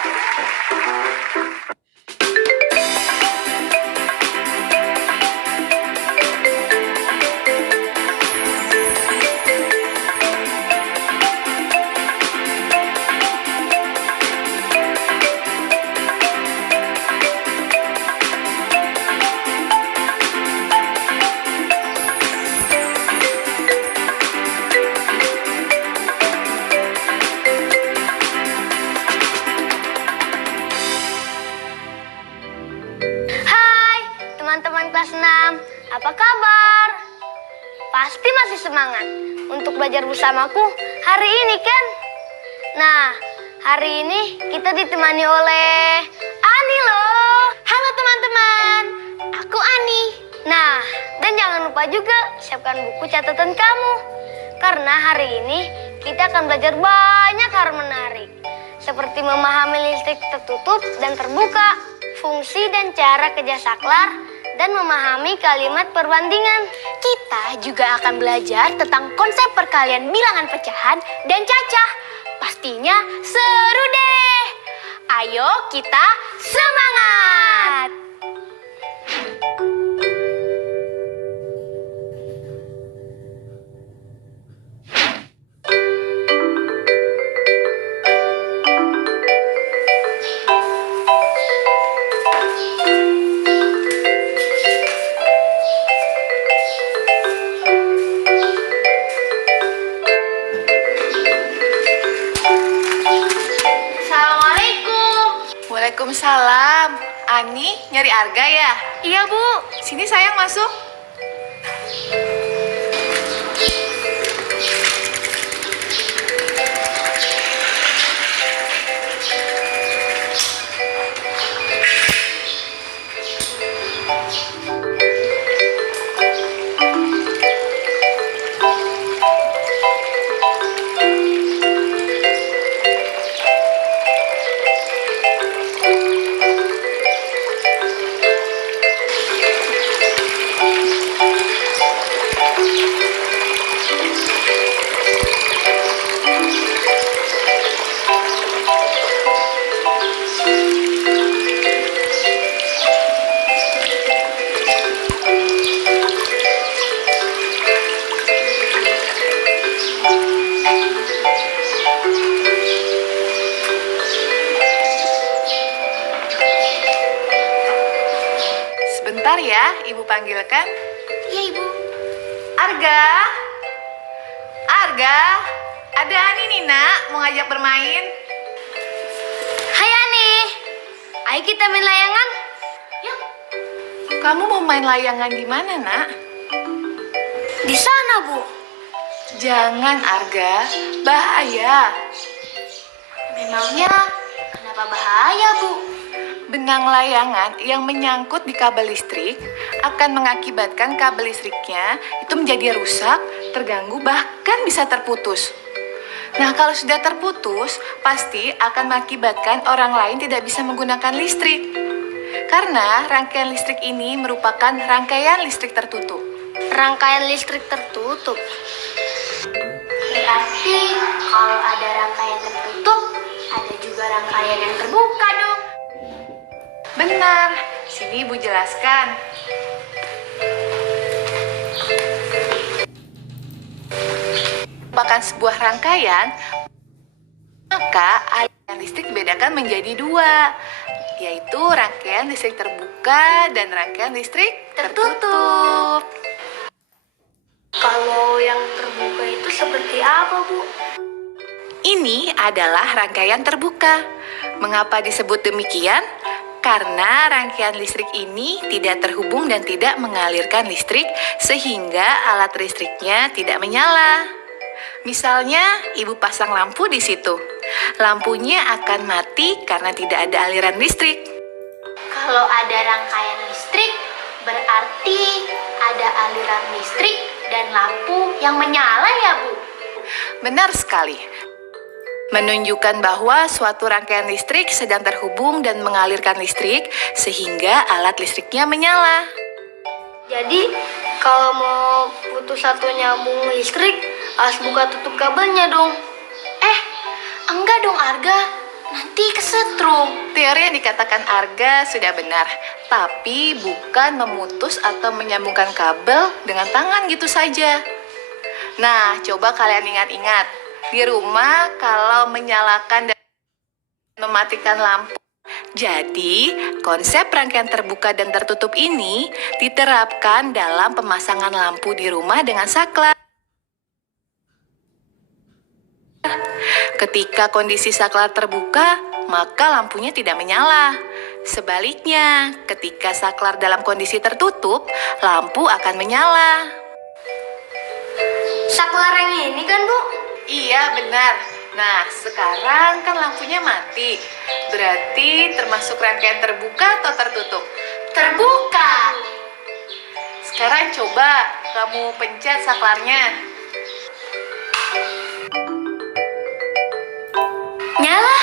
Hai teman-teman kelas 6, apa kabar? Pasti masih semangat untuk belajar bersamaku hari ini kan? Nah, hari ini kita ditemani oleh Ani loh. Halo teman-teman, aku Ani. Nah, dan jangan lupa juga siapkan buku catatan kamu. Karena hari ini kita akan belajar banyak hal menarik. Seperti memahami listrik tertutup dan terbuka, fungsi dan cara kerja saklar, dan memahami kalimat perbandingan. Kita juga akan belajar tentang konsep perkalian bilangan pecahan dan cacah. Pastinya seru deh. Ayo kita semangat! Waalaikumsalam. Ani, nyari Arga ya? Iya, Bu. Sini sayang masuk. Sebentar ya, Ibu panggilkan. Iya, Ibu. Arga? Arga? Ada Ani nih, Nak, mau ngajak bermain. Hai Ani, ayo kita main layangan. Yuk. Kamu mau main layangan di mana, Nak? Di sana, Bu. Jangan, Arga. Bahaya. Memangnya kenapa bahaya, Bu? Benang layangan yang menyangkut di kabel listrik akan mengakibatkan kabel listriknya itu menjadi rusak, terganggu, bahkan bisa terputus. Nah, kalau sudah terputus, pasti akan mengakibatkan orang lain tidak bisa menggunakan listrik. Karena rangkaian listrik ini merupakan rangkaian listrik tertutup. Rangkaian listrik tertutup. Berarti kalau ada rangkaian tertutup, ada juga rangkaian yang terbuka dong. Benar, sini Ibu jelaskan. Merupakan sebuah rangkaian, maka aliran listrik dibedakan menjadi dua, yaitu rangkaian listrik terbuka dan rangkaian listrik tertutup. Kalau yang terbuka itu seperti apa, Bu? Ini adalah rangkaian terbuka. Mengapa disebut demikian? Karena rangkaian listrik ini tidak terhubung dan tidak mengalirkan listrik sehingga alat listriknya tidak menyala. Misalnya, Ibu pasang lampu di situ. Lampunya akan mati karena tidak ada aliran listrik. Kalau ada rangkaian listrik, berarti ada aliran listrik dan lampu yang menyala ya, Bu? Benar sekali. Menunjukkan bahwa suatu rangkaian listrik sedang terhubung dan mengalirkan listrik sehingga alat listriknya menyala. Jadi, kalau mau putus satu nyambung listrik, harus buka tutup kabelnya dong. Enggak dong, Arga. nanti kesetrum. Teori yang dikatakan Arga sudah benar, tapi bukan memutus atau menyambungkan kabel dengan tangan gitu saja. Nah, coba kalian ingat-ingat, di rumah kalau menyalakan dan mematikan lampu. Jadi, konsep rangkaian terbuka dan tertutup ini diterapkan dalam pemasangan lampu di rumah dengan saklar. Ketika kondisi saklar terbuka, maka lampunya tidak menyala. Sebaliknya, ketika saklar dalam kondisi tertutup, lampu akan menyala. Saklar yang ini kan, Bu? Iya, benar. Nah, sekarang kan lampunya mati. Berarti termasuk rangkaian terbuka atau tertutup? Terbuka. Sekarang coba kamu pencet saklarnya. Nyala.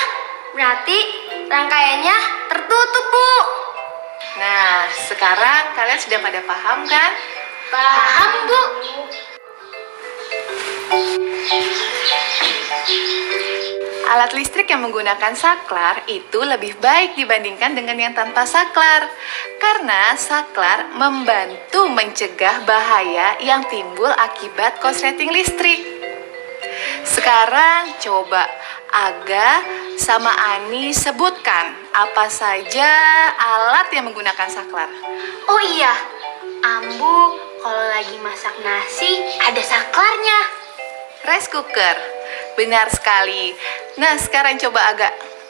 Berarti rangkaiannya tertutup, Bu. Nah, sekarang kalian sudah pada paham kan? Paham, Bu. Alat listrik yang menggunakan saklar itu lebih baik dibandingkan dengan yang tanpa saklar. Karena saklar membantu mencegah bahaya yang timbul akibat korsleting listrik. Sekarang coba Aga sama Ani sebutkan apa saja alat yang menggunakan saklar. Oh iya, Ambu kalau lagi masak nasi ada saklarnya. Rice cooker, benar sekali. Nah, sekarang coba Aga.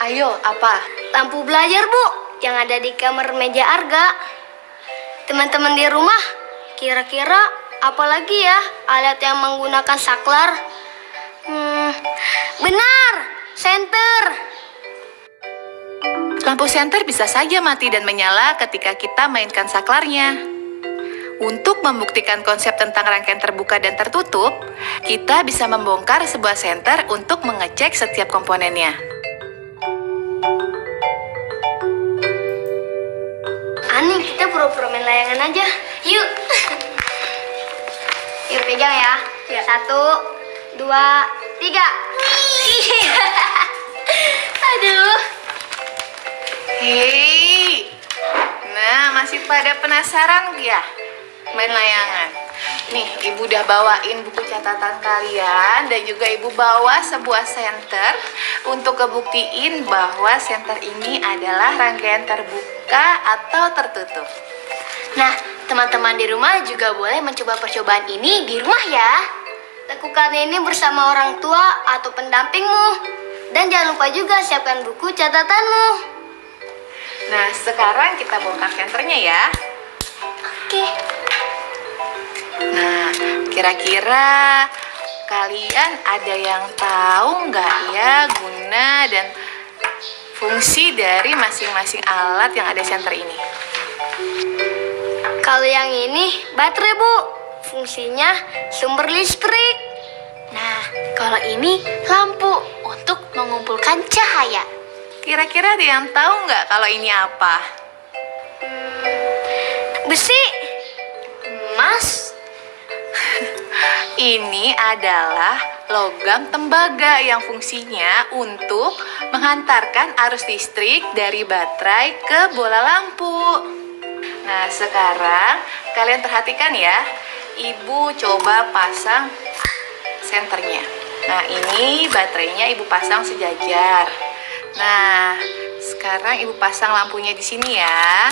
Ayo, apa? Lampu belajar, Bu, yang ada di kamar meja Arga. Teman-teman di rumah, kira-kira apa lagi ya alat yang menggunakan saklar? Benar, senter. Lampu senter bisa saja mati dan menyala ketika kita mainkan saklarnya. Untuk membuktikan konsep tentang rangkaian terbuka dan tertutup, kita bisa membongkar sebuah senter untuk mengecek setiap komponennya. Ani, kita pura-pura main layangan aja. Yuk. Yuk pegang ya. 1, 2, 3. Aduh. Hei, nah masih pada penasaran ya main layangan? Nih, Ibu udah bawain buku catatan kalian dan juga Ibu bawa sebuah senter untuk ngebuktiin bahwa senter ini adalah rangkaian terbuka atau tertutup. Nah, teman-teman di rumah juga boleh mencoba percobaan ini di rumah ya. Lakukan ini bersama orang tua atau pendampingmu. Dan jangan lupa juga siapkan buku catatanmu. Nah, sekarang kita bongkar senternya ya. Oke. Nah, kira-kira kalian ada yang tahu nggak ya guna dan fungsi dari masing-masing alat yang ada senter ini? Kalau yang ini baterai, Bu. Fungsinya sumber listrik. Nah, kalau ini lampu untuk mengumpulkan cahaya. Kira-kira ada yang tahu nggak kalau ini apa? Besi. Emas. Ini adalah logam tembaga yang fungsinya untuk menghantarkan arus listrik dari baterai ke bola lampu. Nah, sekarang kalian perhatikan ya. Ibu coba pasang senternya. Nah, ini baterainya Ibu pasang sejajar. Nah, sekarang Ibu pasang lampunya di sini ya.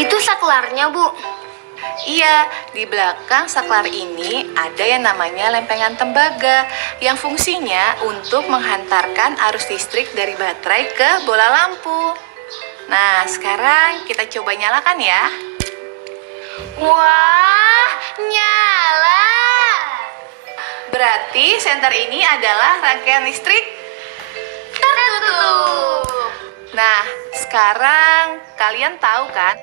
Itu saklarnya, Bu. Iya, di belakang saklar ini ada yang namanya lempengan tembaga yang fungsinya untuk menghantarkan arus listrik dari baterai ke bola lampu. Nah, sekarang kita coba nyalakan ya. Wah, nyala. Berarti senter ini adalah rangkaian listrik Tertutup. Nah, sekarang kalian tahu kan?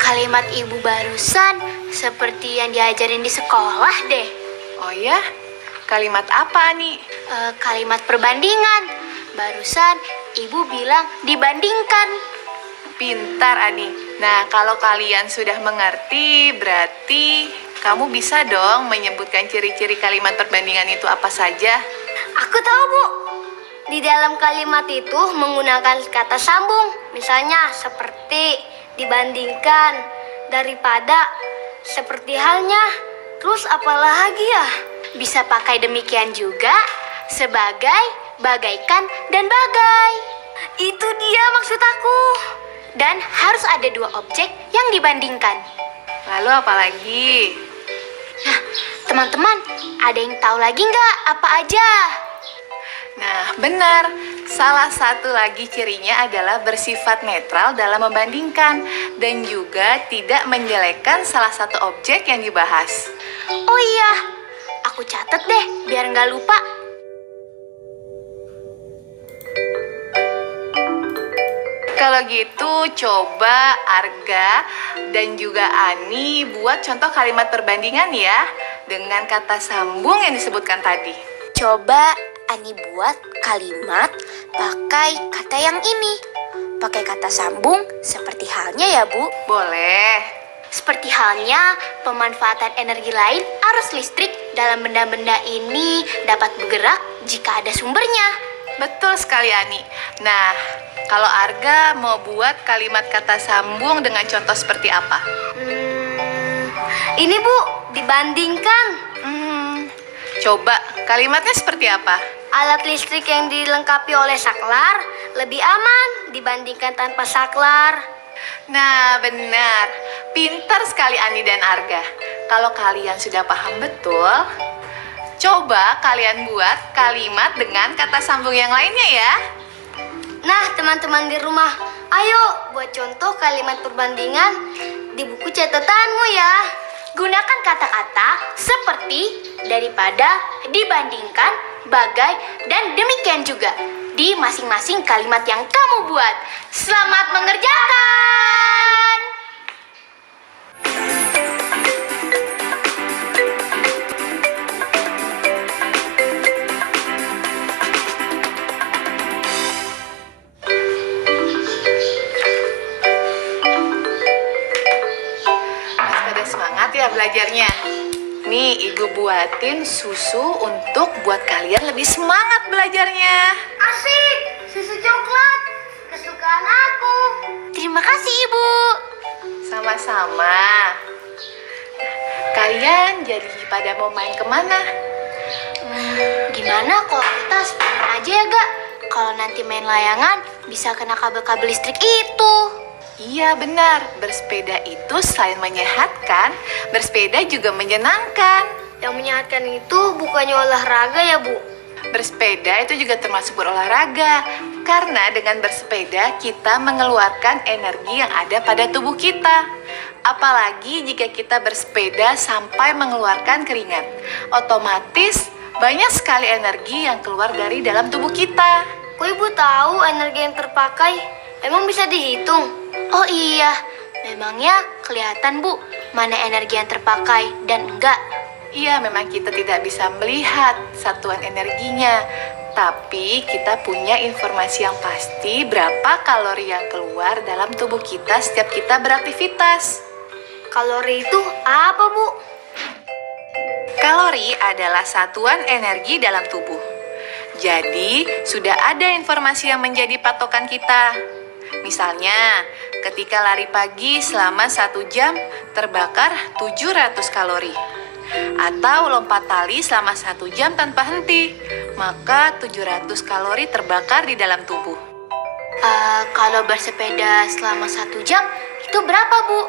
Kalimat Ibu Barusan seperti yang diajarin di sekolah deh. Oh ya? Kalimat apa, Ani? Kalimat perbandingan. Barusan ibu bilang dibandingkan. Pintar, Ani. Nah, kalau kalian sudah mengerti, berarti kamu bisa dong menyebutkan ciri-ciri kalimat perbandingan itu apa saja. Aku tahu, Bu. Di dalam kalimat itu menggunakan kata sambung. Misalnya seperti, dibandingkan, daripada, seperti halnya. Terus apa lagi ya? Bisa pakai demikian juga, sebagai, bagaikan, dan bagai. Itu dia maksud aku. Dan harus ada dua objek yang dibandingkan. Lalu apa lagi? Nah, teman-teman, ada yang tahu lagi nggak apa aja? Nah, benar. Salah satu lagi cirinya adalah bersifat netral dalam membandingkan dan juga tidak menjelekkan salah satu objek yang dibahas. Oh iya, aku catat deh biar nggak lupa. Kalau gitu, coba Arga dan juga Ani buat contoh kalimat perbandingan ya dengan kata sambung yang disebutkan tadi. Coba Ani buat kalimat pakai kata yang ini. Pakai kata sambung seperti halnya ya, Bu. Boleh. Seperti halnya pemanfaatan energi lain, arus listrik dalam benda-benda ini dapat bergerak jika ada sumbernya. Betul sekali, Ani. Nah, kalau Arga mau buat kalimat kata sambung dengan contoh seperti apa? Ini, Bu, dibandingkan. Coba kalimatnya seperti apa? Alat listrik yang dilengkapi oleh saklar lebih aman dibandingkan tanpa saklar. Nah, benar. Pintar sekali Ani dan Arga. Kalau kalian sudah paham betul, coba kalian buat kalimat dengan kata sambung yang lainnya ya. Nah, teman-teman di rumah, ayo buat contoh kalimat perbandingan di buku catatanmu ya. Gunakan kata-kata seperti, daripada, dibandingkan, bagai, dan demikian juga di masing-masing kalimat yang kamu buat. Selamat mengerjakan! Pada semangat ya belajarnya. Nih, Ibu buatin susu untuk buat kalian lebih semangat belajarnya. Asik, susu coklat, kesukaan aku. Terima kasih, Ibu. Sama-sama. Kalian jadi pada mau main kemana? Gimana kalau kita sepeda aja ya, Gak? Kalau nanti main layangan, bisa kena kabel-kabel listrik itu. Iya benar, bersepeda itu selain menyehatkan, bersepeda juga menyenangkan. Yang menyehatkan itu bukannya olahraga ya, Bu? Bersepeda itu juga termasuk berolahraga, karena dengan bersepeda kita mengeluarkan energi yang ada pada tubuh kita. Apalagi jika kita bersepeda sampai mengeluarkan keringat, otomatis banyak sekali energi yang keluar dari dalam tubuh kita. Kok Ibu tahu energi yang terpakai? Emang bisa dihitung? Oh iya, memangnya kelihatan, Bu, mana energi yang terpakai dan enggak? Iya, memang kita tidak bisa melihat satuan energinya, tapi kita punya informasi yang pasti berapa kalori yang keluar dalam tubuh kita setiap kita beraktivitas. Kalori itu apa, Bu? Kalori adalah satuan energi dalam tubuh. Jadi, sudah ada informasi yang menjadi patokan kita. Misalnya, ketika lari pagi selama 1 jam terbakar 700 kalori. Atau lompat tali selama 1 jam tanpa henti, maka 700 kalori terbakar di dalam tubuh. Kalau bersepeda selama 1 jam, itu berapa, Bu?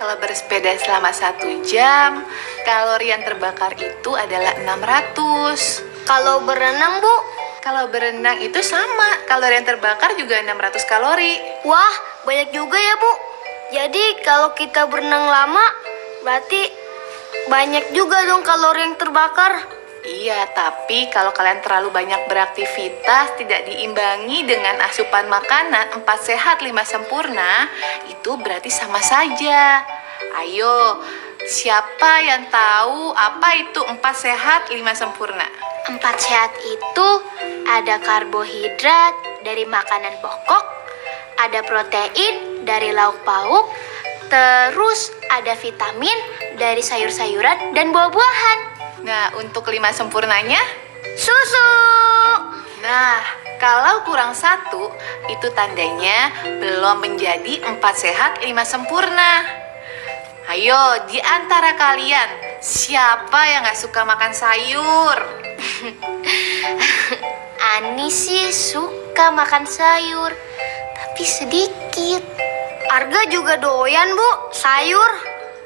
Kalau bersepeda selama 1 jam, kalori yang terbakar itu adalah 600. Kalau berenang, Bu? Kalau berenang itu sama, kalori yang terbakar juga 600 kalori. Wah, banyak juga ya, Bu. Jadi kalau kita berenang lama, berarti banyak juga dong kalori yang terbakar. Iya, tapi kalau kalian terlalu banyak beraktivitas, tidak diimbangi dengan asupan makanan 4 sehat 5 sempurna, itu berarti sama saja. Ayo, siapa yang tahu apa itu 4 sehat 5 sempurna? 4 sehat itu ada karbohidrat dari makanan pokok, ada protein dari lauk pauk, terus ada vitamin dari sayur-sayuran dan buah-buahan. Nah, untuk 5 sempurnanya? Susu. Nah, kalau kurang 1, itu tandanya belum menjadi 4 sehat 5 sempurna. Ayo, di antara kalian, siapa yang gak suka makan sayur? Ani sih suka makan sayur, tapi sedikit. Arga juga doyan, Bu, sayur.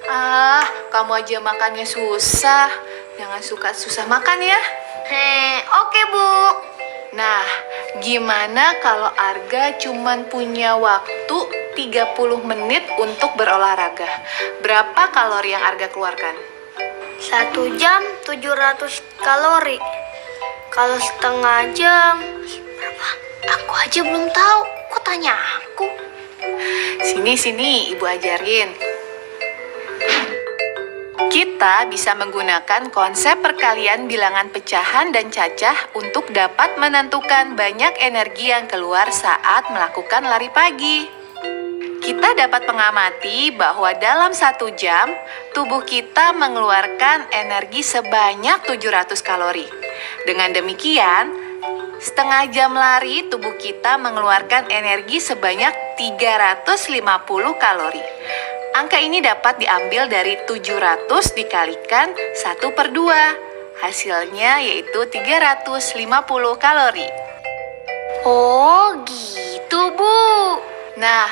Ah, kamu aja makannya susah. Jangan suka susah makan ya. Oke, Bu. Nah, gimana kalau Arga cuman punya waktu 30 menit untuk berolahraga? Berapa kalori yang Arga keluarkan? 1 jam 700 kalori. Kalau setengah jam berapa? Aku aja belum tahu, kok tanya aku? Sini, Ibu ajarin. Kita bisa menggunakan konsep perkalian bilangan pecahan dan cacah untuk dapat menentukan banyak energi yang keluar saat melakukan lari pagi. Kita dapat mengamati bahwa dalam 1 jam, tubuh kita mengeluarkan energi sebanyak 700 kalori. Dengan demikian, setengah jam lari, tubuh kita mengeluarkan energi sebanyak 350 kalori. Angka ini dapat diambil dari 700 dikalikan 1/2. Hasilnya yaitu 350 kalori. Oh, gitu, Bu. Nah,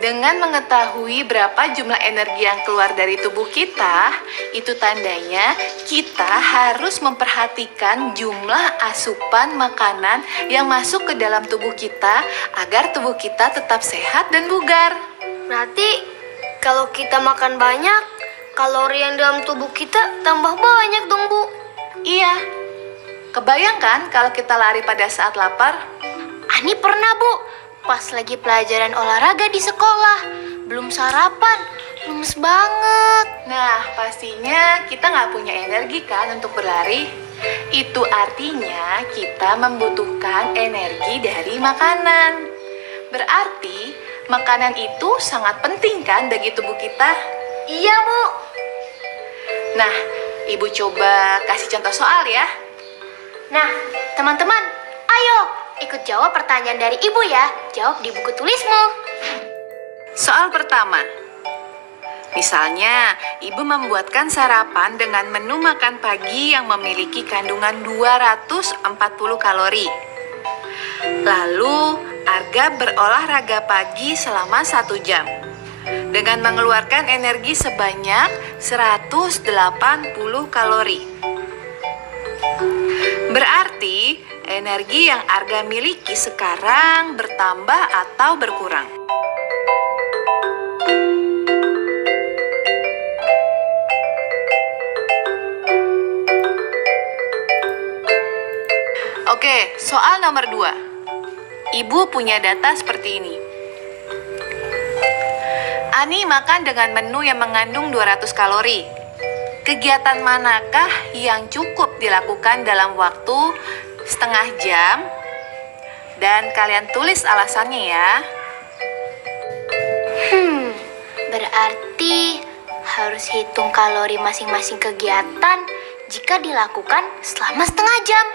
dengan mengetahui berapa jumlah energi yang keluar dari tubuh kita, itu tandanya kita harus memperhatikan jumlah asupan makanan yang masuk ke dalam tubuh kita agar tubuh kita tetap sehat dan bugar. Berarti kalau kita makan banyak, kalori yang dalam tubuh kita tambah banyak dong, Bu. Iya, kebayangkan kalau kita lari pada saat lapar? Ani pernah, Bu. Pas lagi pelajaran olahraga di sekolah. Belum sarapan, lemes banget. Nah, pastinya kita nggak punya energi kan untuk berlari. Itu artinya kita membutuhkan energi dari makanan. Berarti makanan itu sangat penting kan bagi tubuh kita? Iya, Bu. Nah, Ibu coba kasih contoh soal ya. Nah, teman-teman, ayo ikut jawab pertanyaan dari Ibu ya. Jawab di buku tulismu. Soal pertama. Misalnya, Ibu membuatkan sarapan dengan menu makan pagi yang memiliki kandungan 240 kalori. Lalu, Arga berolahraga pagi selama 1 jam dengan mengeluarkan energi sebanyak 180 kalori. Berarti, energi yang Arga miliki sekarang bertambah atau berkurang? Oke, soal nomor 2. Ibu punya data seperti ini. Ani makan dengan menu yang mengandung 200 kalori. Kegiatan manakah yang cukup dilakukan dalam waktu setengah jam? Dan kalian tulis alasannya ya. Berarti harus hitung kalori masing-masing kegiatan jika dilakukan selama setengah jam.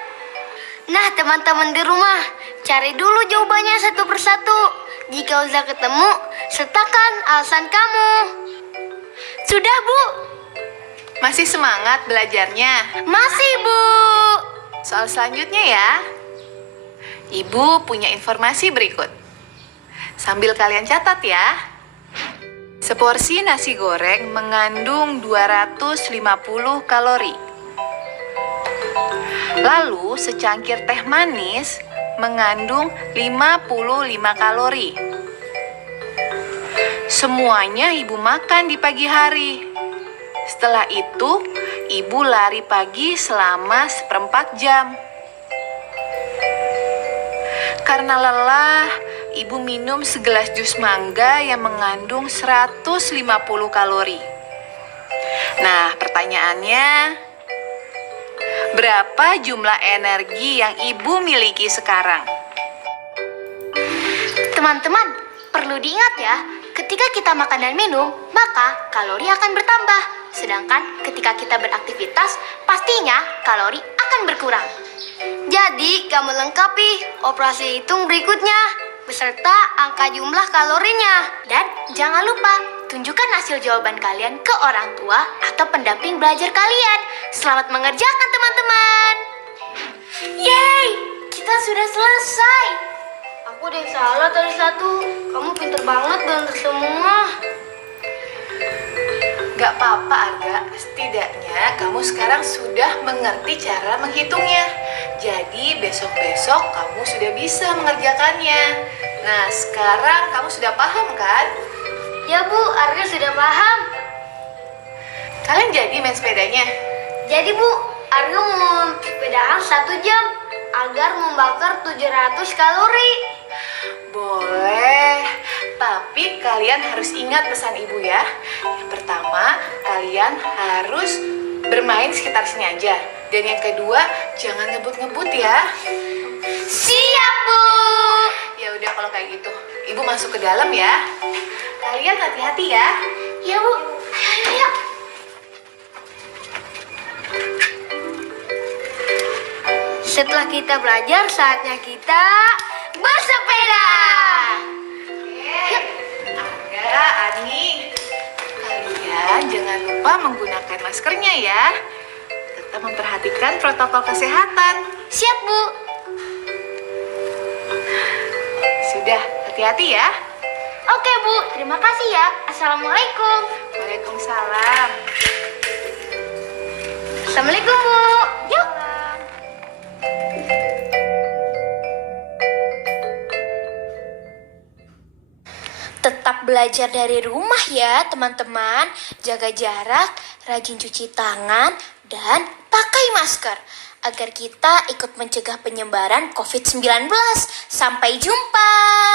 Nah, teman-teman di rumah, cari dulu jawabannya satu persatu. Jika udah ketemu, sertakan alasan kamu. Sudah, Bu? Masih semangat belajarnya? Masih, Bu. Soal selanjutnya ya. Ibu punya informasi berikut. Sambil kalian catat ya. Seporsi nasi goreng mengandung 250 kalori. Lalu secangkir teh manis mengandung 55 kalori. Semuanya ibu makan di pagi hari. Setelah itu, ibu lari pagi selama 1/4 jam. Karena lelah, ibu minum segelas jus mangga yang mengandung 150 kalori. Nah, pertanyaannya, berapa jumlah energi yang Ibu miliki sekarang? Teman-teman, perlu diingat ya, ketika kita makan dan minum, maka kalori akan bertambah. Sedangkan ketika kita beraktivitas, pastinya kalori akan berkurang. Jadi, kamu lengkapi operasi hitung berikutnya beserta angka jumlah kalorinya. Dan jangan lupa, tunjukkan hasil jawaban kalian ke orang tua atau pendamping belajar kalian. Selamat mengerjakan, teman-teman. Yeay, kita sudah selesai. Aku ada yang salah tadi satu. Kamu pinter banget bener semua. Gak apa-apa, Arga. Setidaknya kamu sekarang sudah mengerti cara menghitungnya. Jadi besok-besok kamu sudah bisa mengerjakannya. Nah, sekarang kamu sudah paham kan? Ya Bu, Arga sudah paham. Kalian jadi main sepedanya? Jadi Bu, Arga mau sepedaan 1 jam agar membakar 700 kalori. Boleh, tapi kalian harus ingat pesan ibu ya. Yang pertama, kalian harus bermain sekitar sini aja. Dan yang kedua, jangan ngebut-ngebut ya. Siap, Bu. Ya udah kalau kayak gitu, ibu masuk ke dalam ya. Kalian hati-hati ya. Ya, Bu. Ayo. Setelah kita belajar, saatnya kita bersepeda. Arga, Ani, kalian jangan lupa menggunakan maskernya ya. Tetap memperhatikan protokol kesehatan. Siap, Bu. Sudah, hati-hati ya. Oke, Bu. Terima kasih ya. Assalamualaikum. Waalaikumsalam. Assalamualaikum Bu. Yuk. Tetap belajar dari rumah ya, teman-teman. Jaga jarak, rajin cuci tangan, dan pakai masker agar kita ikut mencegah penyebaran COVID-19. Sampai jumpa.